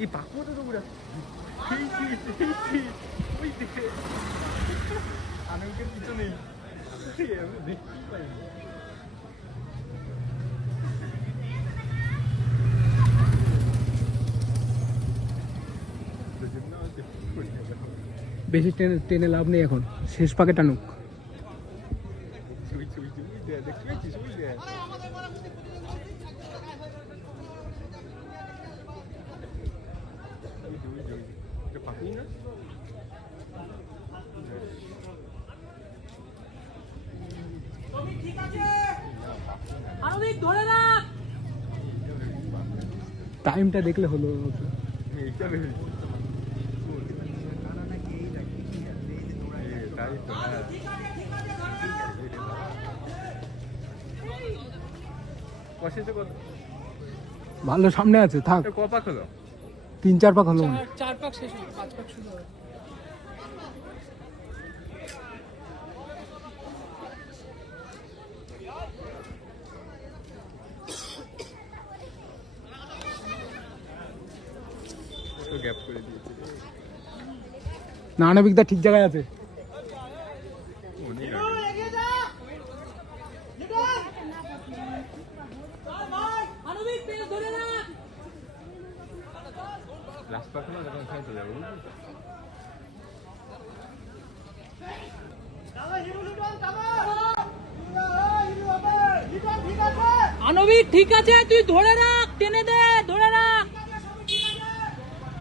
이 바코드도 그래. 헤이티. ওই দেখে আনন্দের পিছনেই বেশি টেনে লাভ নেই এখন, শেষ পাকে টানুক। টাইমটা দেখলে হলো। ভালো সামনে আছে, থাক। ক পাক হলো? 3-4 পাক হলো। 4 পাক শেষ হলো, 5 পাক শুরু হবে। গ্যাপ করে দিয়েছে। না আনবিকদা ঠিক জায়গায় আছে। আনবিক ঠিক আছে, তুই ধরে রাখ, টেনে দে,